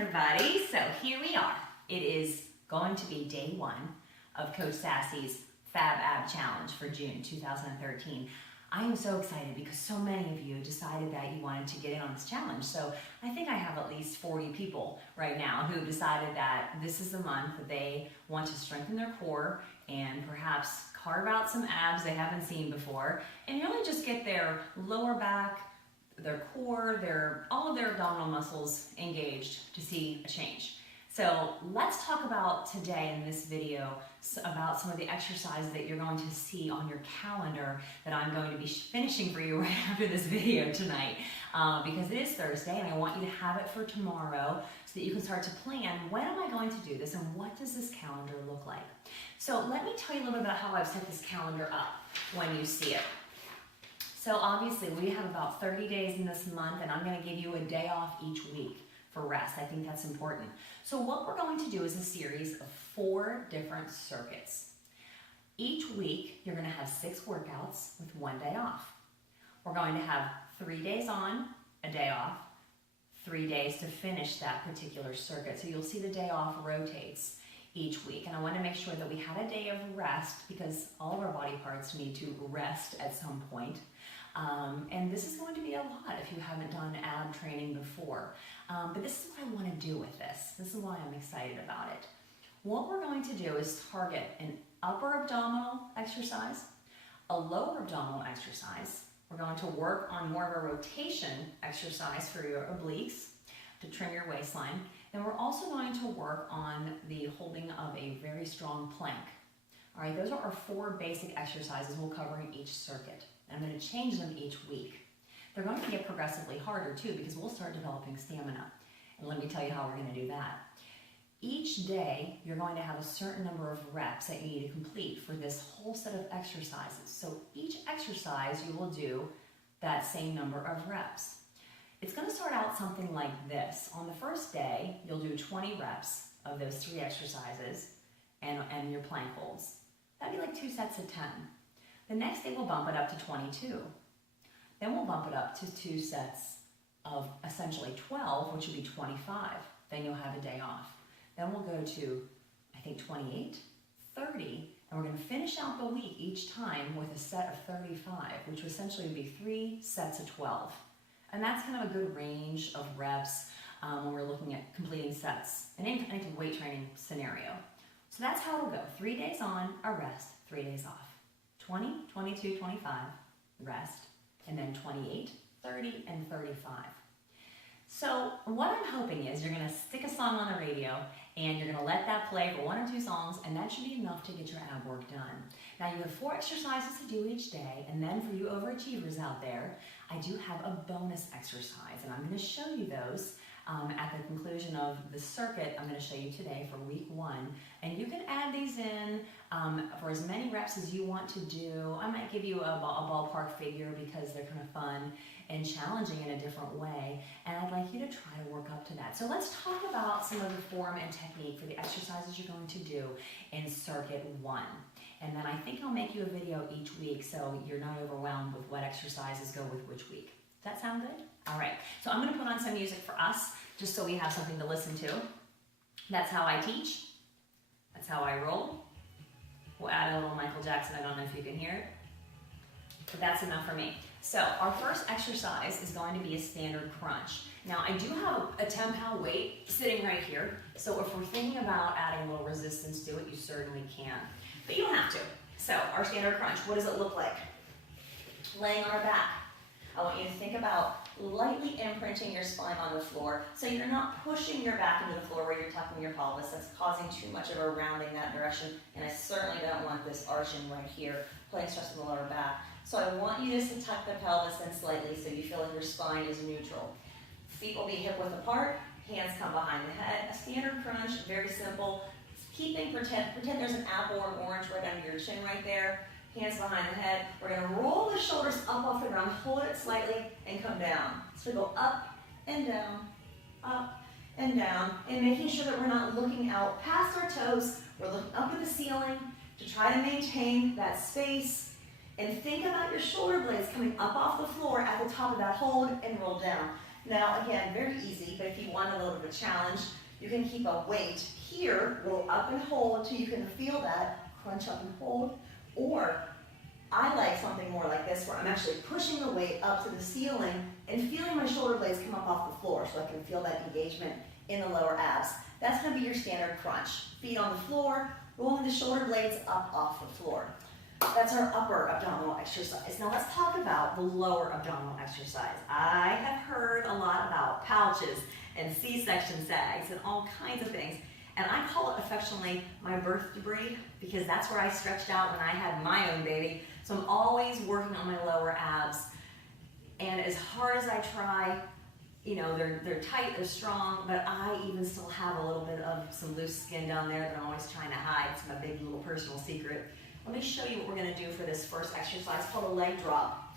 everybody. So here we are. It is going to be day one of Coach Sassy's Fab Ab Challenge for June 2013. I am so excited because so many of you decided that you wanted to get in on this challenge. So I think I have at least 40 people right now who decided that this is the month that they want to strengthen their core and perhaps carve out some abs they haven't seen before and really just get their lower back, their core, all of their abdominal muscles engaged to see a change. So let's talk about today in this video about some of the exercises that you're going to see on your calendar that I'm going to be finishing for you right after this video tonight because it is Thursday and I want you to have it for tomorrow so that you can start to plan, when am I going to do this and what does this calendar look like? So let me tell you a little bit about how I've set this calendar up when you see it. So obviously we have about 30 days in this month and I'm going to give you a day off each week for rest. I think that's important. So what we're going to do is a series of 4 different circuits. Each week you're going to have 6 workouts with 1 day off. We're going to have 3 days on, a day off, 3 days to finish that particular circuit. So you'll see the day off rotates each week. And I want to make sure that we have a day of rest because all of our body parts need to rest at some point. And this is going to be a lot if you haven't done ab training before. But this is what I want to do with this. This is why I'm excited about it. What we're going to do is target an upper abdominal exercise, a lower abdominal exercise. We're going to work on more of a rotation exercise for your obliques to trim your waistline. And we're also going to work on the holding of a very strong plank. All right, those are our 4 basic exercises we'll cover in each circuit. I'm going to change them each week. They're going to get progressively harder too because we'll start developing stamina. And let me tell you how we're going to do that. Each day, you're going to have a certain number of reps that you need to complete for this whole set of exercises. So each exercise, you will do that same number of reps. It's going to start out something like this. On the first day, you'll do 20 reps of those 3 exercises and your plank holds. That'd be like 2 sets of 10. The next day we'll bump it up to 22. Then we'll bump it up to 2 sets of essentially 12, which would be 25. Then you'll have a day off. Then we'll go to, I think, 28, 30, and we're going to finish out the week each time with a set of 35, which would essentially be 3 sets of 12. And that's kind of a good range of reps when we're looking at completing sets in any weight training scenario. So that's how it'll go. 3 days on, a rest, 3 days off. 20, 22, 25, rest, and then 28, 30, and 35. So what I'm hoping is you're going to stick a song on the radio and you're going to let that play for 1 or 2 songs and that should be enough to get your ab work done. Now you have 4 exercises to do each day and then for you overachievers out there, I do have a bonus exercise and I'm going to show you those at the conclusion of the circuit I'm going to show you today for week 1. And you can add these in for as many reps as you want to do. I might give you a ballpark figure because they're kind of fun and challenging in a different way. And I'd like you to try to work up to that. So let's talk about some of the form and technique for the exercises you're going to do in circuit 1. And then I think I'll make you a video each week so you're not overwhelmed with what exercises go with which week. Does that sound good? All right, so I'm going to put on some music for us just so we have something to listen to. That's how I teach. That's how I roll. We'll add a little Michael Jackson. I don't know if you can hear it, but that's enough for me. So our first exercise is going to be a standard crunch. Now I do have a 10-pound weight sitting right here, so if we're thinking about adding a little resistance to it, you certainly can, but you don't have to. So our standard crunch, what does it look like? Laying on our back. I want you to think about lightly imprinting your spine on the floor so you're not pushing your back into the floor where you're tucking your pelvis. That's causing too much of a rounding that direction, and I certainly don't want this arching right here, putting stress on the lower back. So I want you just to tuck the pelvis in slightly so you feel like your spine is neutral. Feet will be hip width apart, hands come behind the head. A standard crunch, very simple. Pretend there's an apple or orange right under your chin right there. Hands behind the head. We're going to roll the shoulders up off the ground, hold it slightly, and come down. So we go up and down, and making sure that we're not looking out past our toes. We're looking up at the ceiling to try to maintain that space. And think about your shoulder blades coming up off the floor at the top of that hold and roll down. Now again, very easy, but if you want a little bit of a challenge, you can keep a weight here, go up and hold till you can feel that, crunch up and hold, or I like something more like this where I'm actually pushing the weight up to the ceiling and feeling my shoulder blades come up off the floor so I can feel that engagement in the lower abs. That's going to be your standard crunch. Feet on the floor, rolling the shoulder blades up off the floor. That's our upper abdominal exercise. Now let's talk about the lower abdominal exercise. I have heard a lot about pouches and C-section sags and all kinds of things. And I call it affectionately my birth debris because that's where I stretched out when I had my own baby. So I'm always working on my lower abs. And as hard as I try, you know, they're tight, they're strong, but I even still have a little bit of some loose skin down there that I'm always trying to hide. It's my big little personal secret. Let me show you what we're going to do for this first exercise called a leg drop.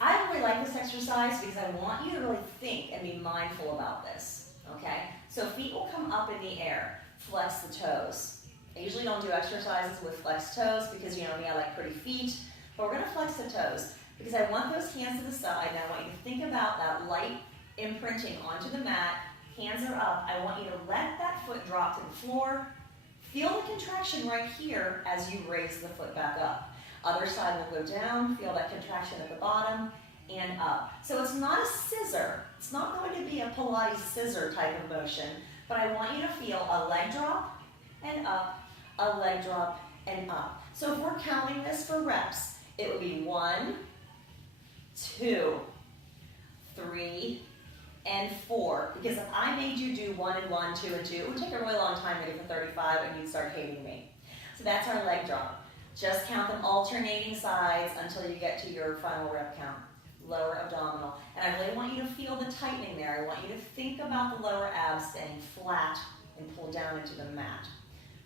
I really like this exercise because I want you to really think and be mindful about this, okay? So feet will come up in the air, flex the toes. I usually don't do exercises with flexed toes because you know me, I like pretty feet, but we're going to flex the toes because I want those hands to the side and I want you to think about that light imprinting onto the mat. Hands are up. I want you to let that foot drop to the floor. Feel the contraction right here as you raise the foot back up. Other side will go down. Feel that contraction at the bottom and up. So it's not a scissor. It's not going to be a Pilates scissor type of motion, but I want you to feel a leg drop and up, a leg drop and up. So if we're counting this for reps, it would be 1, 2, 3, and 4, because if I made you do 1 and 1, 2 and 2, it would take a really long time to get to 35 and you'd start hating me. So that's our leg drop. Just count them alternating sides until you get to your final rep count. Lower abdominal. And I really want you to feel the tightening there. I want you to think about the lower abs staying flat and pull down into the mat.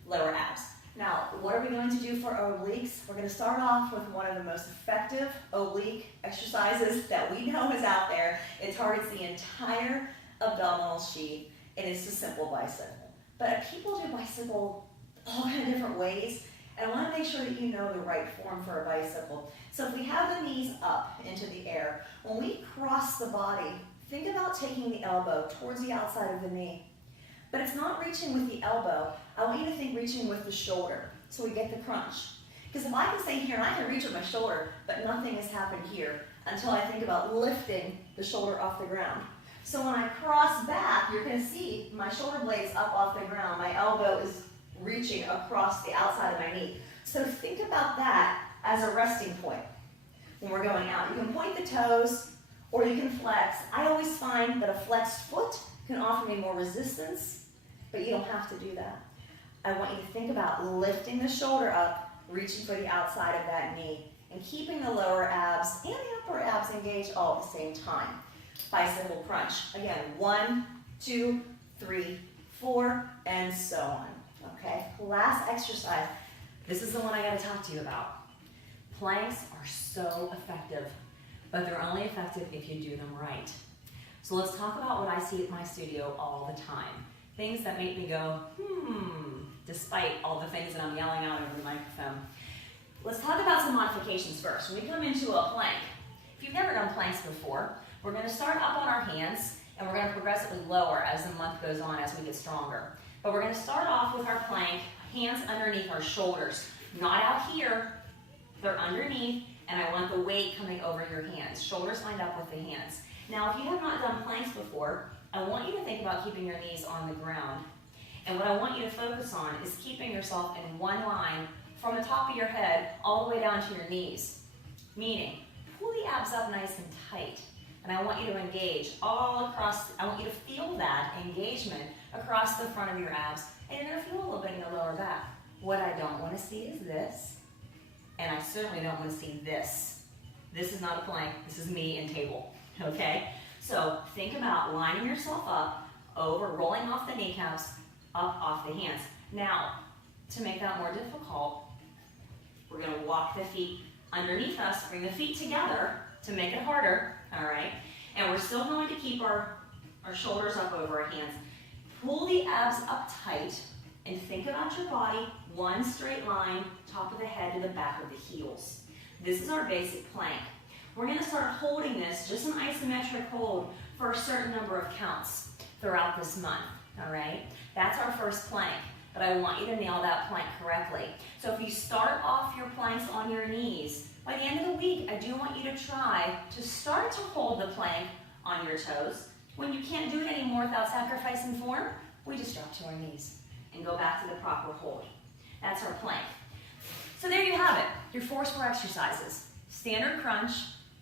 Lower abs. Now, what are we going to do for obliques? We're going to start off with one of the most effective oblique exercises that we know is out there. It targets the entire abdominal sheath, and it's a simple bicycle. But people do bicycle all kind of different ways, and I want to make sure that you know the right form for a bicycle. So if we have the knees up into the air, when we cross the body, think about taking the elbow towards the outside of the knee. But it's not reaching with the elbow. I want you to think reaching with the shoulder so we get the crunch. Because if I can stay here and I can reach with my shoulder, but nothing has happened here until I think about lifting the shoulder off the ground. So when I cross back, you're going to see my shoulder blade's up off the ground. My elbow is reaching across the outside of my knee. So think about that as a resting point when we're going out. You can point the toes or you can flex. I always find that a flexed foot can offer me more resistance, but you don't have to do that. I want you to think about lifting the shoulder up, reaching for the outside of that knee, and keeping the lower abs and the upper abs engaged all at the same time. Bicycle crunch. Again, 1, 2, 3, 4, and so on. Okay, last exercise. This is the one I got to talk to you about. Planks are so effective, but they're only effective if you do them right. So let's talk about what I see at my studio all the time. Things that make me go, despite all the things that I'm yelling out over the microphone. Let's talk about some modifications first. When we come into a plank, if you've never done planks before, we're going to start up on our hands and we're going to progressively lower as the month goes on as we get stronger. But we're going to start off with our plank, hands underneath our shoulders. Not out here, they're underneath, and I want the weight coming over your hands. Shoulders lined up with the hands. Now, if you have not done planks before, I want you to think about keeping your knees on the ground. And what I want you to focus on is keeping yourself in one line from the top of your head all the way down to your knees. Meaning, pull the abs up nice and tight. And I want you to engage all across, I want you to feel that engagement across the front of your abs. And you're going to feel a little bit in your lower back. What I don't want to see is this. And I certainly don't want to see this. This is not a plank. This is me and table. Okay? So think about lining yourself up, over, rolling off the kneecaps, up off the hands. Now, to make that more difficult, we're going to walk the feet underneath us, bring the feet together to make it harder, all right? And we're still going to keep our shoulders up over our hands. Pull the abs up tight and think about your body, one straight line, top of the head to the back of the heels. This is our basic plank. We're going to start holding this, just an isometric hold, for a certain number of counts throughout this month, all right? That's our first plank, but I want you to nail that plank correctly. So if you start off your planks on your knees, by the end of the week, I do want you to try to start to hold the plank on your toes. When you can't do it anymore without sacrificing form, we just drop to our knees and go back to the proper hold. That's our plank. So there you have it, your 4 square exercises. Standard crunch,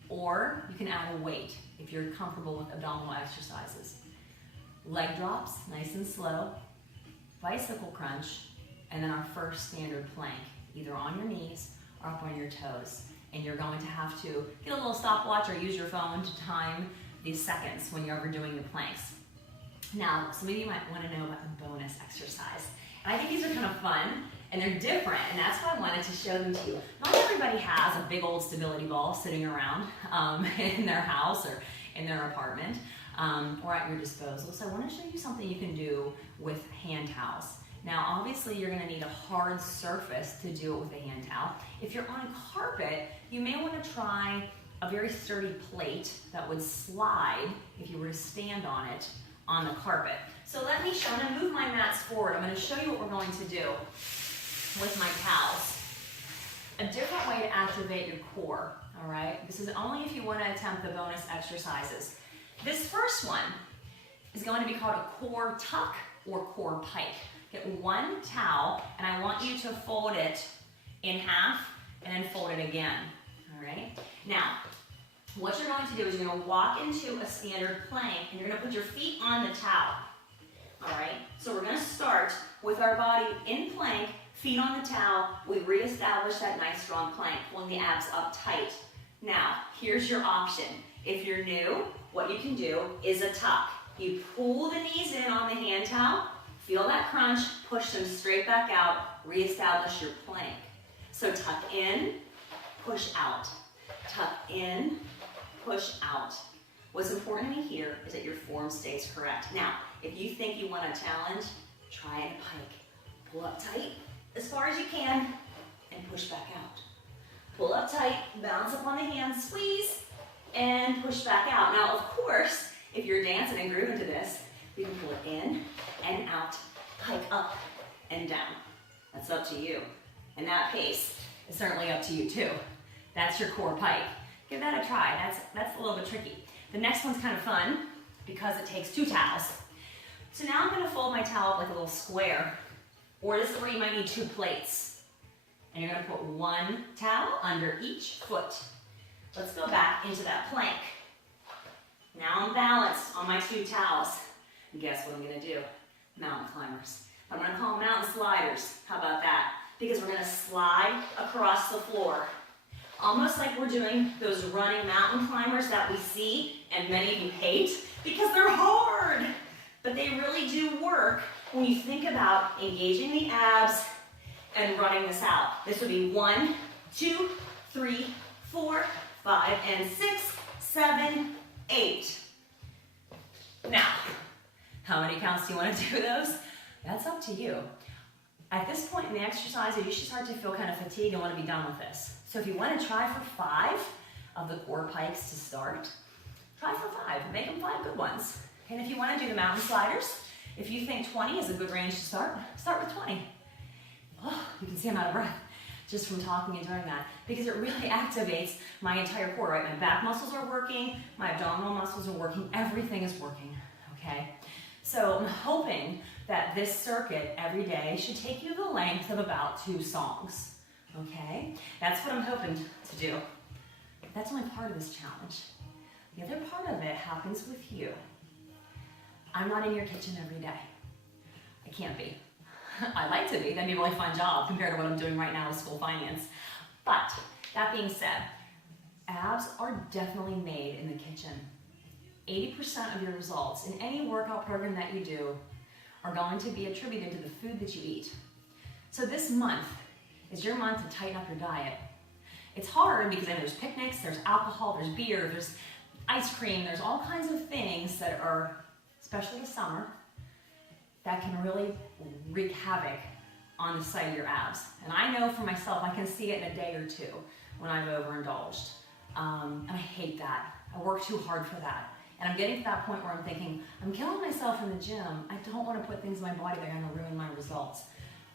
or you can add a weight if you're comfortable with abdominal exercises. Leg drops, nice and slow, bicycle crunch, and then our first standard plank, either on your knees or up on your toes. And you're going to have to get a little stopwatch or use your phone to time these seconds when you're ever doing the planks. Now, some of you might want to know about the bonus exercise. And I think these are kind of fun, and they're different, and that's why I wanted to show them to you. Not everybody has a big old stability ball sitting around in their house or in their apartment or at your disposal. So I want to show you something you can do with hand towels. Now, obviously, you're going to need a hard surface to do it with a hand towel. If you're on carpet, you may want to try a very sturdy plate that would slide if you were to stand on it on the carpet. So let me show, I'm going to move my mats forward. I'm going to show you what we're going to do with my towels. A different way to activate your core, all right? This is only if you want to attempt the bonus exercises. This first one is going to be called a core tuck or core pike. Get one towel, and I want you to fold it in half and then fold it again, all right? Now, what you're going to do is you're going to walk into a standard plank, and you're going to put your feet on the towel, all right? So we're going to start with our body in plank, feet on the towel. We reestablish that nice strong plank, pulling the abs up tight. Now, here's your option. If you're new, what you can do is a tuck. You pull the knees in on the hand towel, feel that crunch, push them straight back out, reestablish your plank. So tuck in, push out. Tuck in, push out. What's important to me here is that your form stays correct. Now, if you think you want a challenge, try a pike. Pull up tight as far as you can and push back out. Pull up tight, bounce up on the hands, squeeze, and push back out. Now, of course, if you're dancing and grooving to this, you can pull it in and out, pike up and down. That's up to you. And that pace is certainly up to you too. That's your core pike. Give that a try. That's a little bit tricky. The next one's kind of fun because it takes 2 towels. So now I'm going to fold my towel up like a little square, or this is where you might need 2 plates. And you're going to put 1 towel under each foot. Let's go back into that plank. Now I'm balanced on my 2 towels. And guess what I'm going to do? Mountain climbers. I'm going to call them mountain sliders. How about that? Because we're going to slide across the floor. Almost like we're doing those running mountain climbers that we see and many of you hate because they're hard. But they really do work when you think about engaging the abs and running this out. This would be 1, 2, 3, 4, 5, and 6, 7, 8. Now, how many counts do you want to do those? That's up to you. At this point in the exercise, you should start to feel kind of fatigued and want to be done with this. So if you want to try for 5 of the core pikes to start, try for 5. Make them 5 good ones. And if you want to do the mountain sliders, if you think 20 is a good range to start with 20. Oh, you can see I'm out of breath just from talking and doing that because it really activates my entire core, right? My back muscles are working, my abdominal muscles are working, everything is working, okay? So I'm hoping that this circuit every day should take you the length of about 2 songs, okay? That's what I'm hoping to do. That's only part of this challenge. The other part of it happens with you. I'm not in your kitchen every day. I can't be. I'd like to be. That'd be a really fun job compared to what I'm doing right now with school finance. But that being said, abs are definitely made in the kitchen. 80% of your results in any workout program that you do are going to be attributed to the food that you eat. So this month is your month to tighten up your diet. It's hard because then there's picnics, there's alcohol, there's beer, there's ice cream, there's all kinds of things that are, especially the summer, that can really wreak havoc on the side of your abs. And I know for myself, I can see it in a day or 2 when I've overindulged. And I hate that. I work too hard for that. And I'm getting to that point where I'm thinking, I'm killing myself in the gym. I don't want to put things in my body that are going to ruin my results.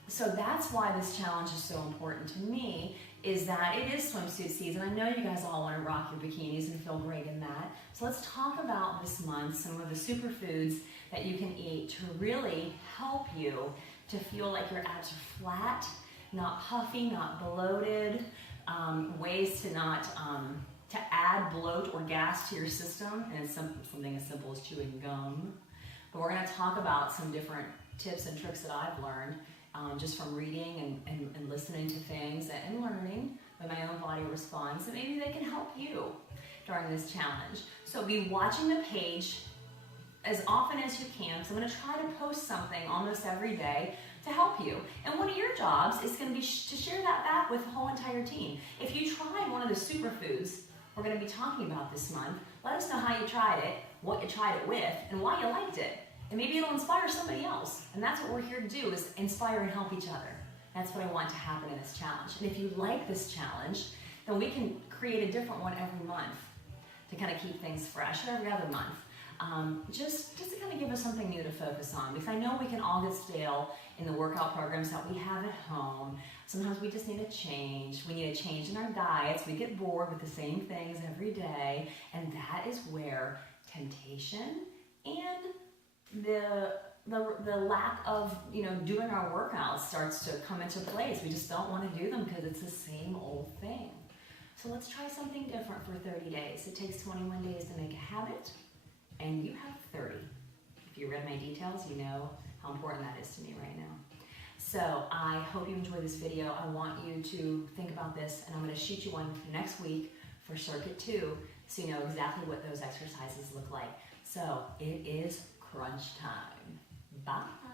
So that's why this challenge is so important to me, is that it is swimsuit season. I know you guys all want to rock your bikinis and feel great in that. So let's talk about this month some of the superfoods that you can eat to really help you to feel like your abs are flat, not puffy, not bloated, ways to not to add bloat or gas to your system, and it's something as simple as chewing gum. But we're going to talk about some different tips and tricks that I've learned just from reading and listening to things and learning that my own body responds, and maybe they can help you during this challenge. So be watching the page as often as you can. So I'm going to try to post something almost every day to help you. And one of your jobs is going to be to share that back with the whole entire team. If you tried one of the superfoods we're going to be talking about this month, let us know how you tried it, what you tried it with, and why you liked it. And maybe it'll inspire somebody else. And that's what we're here to do, is inspire and help each other. That's what I want to happen in this challenge. And if you like this challenge, then we can create a different one every month to kind of keep things fresh, or every other month. Just to kind of give us something new to focus on, because I know we can all get stale in the workout programs that we have at home. Sometimes we just need a change. We need a change in our diets. We get bored with the same things every day, and that is where temptation and the lack of doing our workouts starts to come into place. We just don't want to do them because it's the same old thing. So let's try something different for 30 days. It takes 21 days to make a habit, and you have 30. If you read my details, you know how important that is to me right now. So I hope you enjoyed this video. I want you to think about this, and I'm going to shoot you one next week for Circuit 2 so you know exactly what those exercises look like. So it is crunch time. Bye.